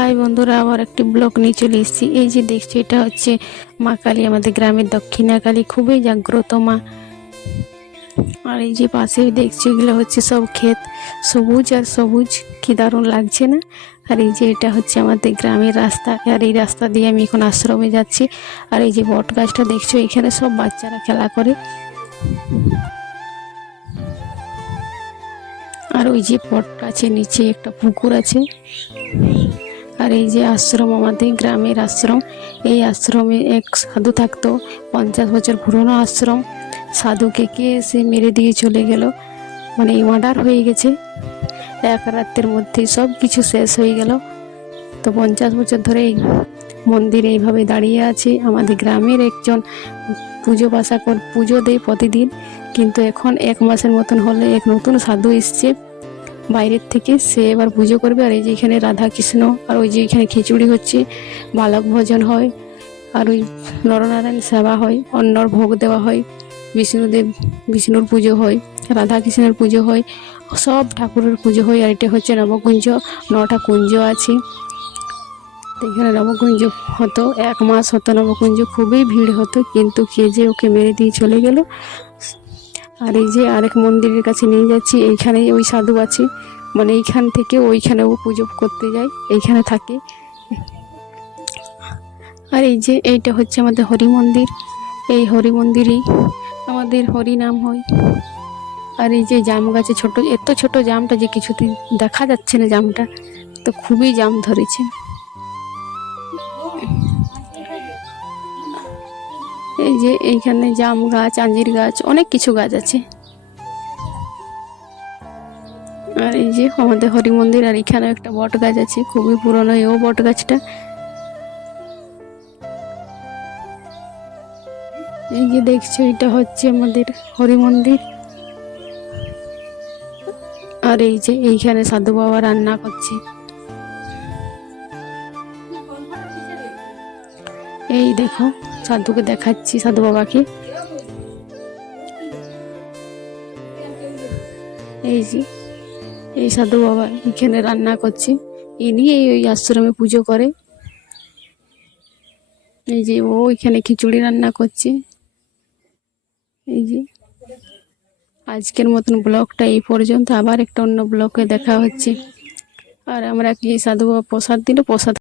High বন্ধুরা, আবার একটি ব্লগ নিয়ে চলে এসেছি। এই যে দেখছি, এটা হচ্ছে মা কালী, আমাদের গ্রামের দক্ষিণা কালী, খুবই জাগ্রত মা। আর এই যে পাশে দেখছি, এগুলো হচ্ছে সব ক্ষেত, সবুজ আর সবুজ, কি দারুণ লাগছে না? আর এই যে এটা হচ্ছে আমাদের গ্রামের রাস্তা, আর এই রাস্তা দিয়ে আমি এখন আশ্রমে যাচ্ছি। আর এই যে বট গাছটা দেখছো, এখানে সব বাচ্চারা খেলা করে। আর ওই যে বট গাছের নিচে একটা পুকুর আছে। আর এই যে আশ্রম, আমাদের গ্রামের আশ্রম। এই আশ্রমে এক সাধু থাকতো, 50 বছর পুরনো আশ্রম। সাধুকে কে এসে মেরে দিয়ে চলে গেল, মানে মার্ডার হয়ে গেছে। এক রাতের মধ্যে সব কিছু শেষ হয়ে গেল। তো 50 বছর ধরে এই মন্দির এইভাবে দাঁড়িয়ে আছে। আমাদের গ্রামের একজন পুজো দেয় প্রতিদিন, কিন্তু এখন 1 মাসের মতন হলে এক নতুন সাধু এসছে বাইরের থেকে, সে এবার পুজো করবে। আর এই যে এখানে রাধা কৃষ্ণ, আর ওই যে এখানে খিচুড়ি হচ্ছে, বালক ভোজন হয়, আর ওই নরনারায়ণ সেবা হয়, অন্নর ভোগ দেওয়া হয়, বিষ্ণুর পুজো হয়, রাধা কৃষ্ণের পুজো হয়, সব ঠাকুরের পুজো হয়। আর এটা হচ্ছে নবকুঞ্জ, 9টা কুঞ্জ আছে। তো এখানে নবকুঞ্জ হতো, 1 মাস হতো নবকুঞ্জ, খুবই ভিড় হতো, কিন্তু কে যে ওকে মেরে দিয়ে চলে গেল। আর এই যে আরেক মন্দিরের কাছে নিয়ে যাচ্ছি, এইখানে ওই সাধু আছে, মানে এইখান থেকে ওইখানেও পুজো করতে যায়, এইখানে থাকে। আর এই যে এইটা হচ্ছে আমাদের হরি মন্দির, এই হরি মন্দিরেই আমাদের হরি নাম হয়। আর এই যে জাম গাছে ছোট, এত ছোট জামটা যে কিছুদিন দেখা যাচ্ছে না, জামটা তো খুবই জাম ধরেছে। এই যে এইখানে জাম গাছ, আঞ্জির গাছ, অনেক কিছু গাছ আছে। আর এই যে আমাদের হরি মন্দির, আর এখানে একটা বট গাছ আছে, খুবই পুরনো এও বট গাছটা। এই যে দেখছো, এটা হচ্ছে আমাদের হরি মন্দির। আর এই যে এইখানে সাধু বাবা রান্না করছে। এই দেখো, সাধুকে দেখাচ্ছি, সাধু বাবাকে। এই যে এই সাধু বাবা এখানে রান্না করছে, ইনি ওই আশ্রমে পুজো করে। এই যে ও এখানে খিচুড়ি রান্না করছে। এই যে আজকের মতন ব্লগটা এই পর্যন্ত, আবার একটা অন্য ব্লগে দেখা হচ্ছে। আর আমরা কি সাধু বাবা প্রসাদ দিল, প্রসাদ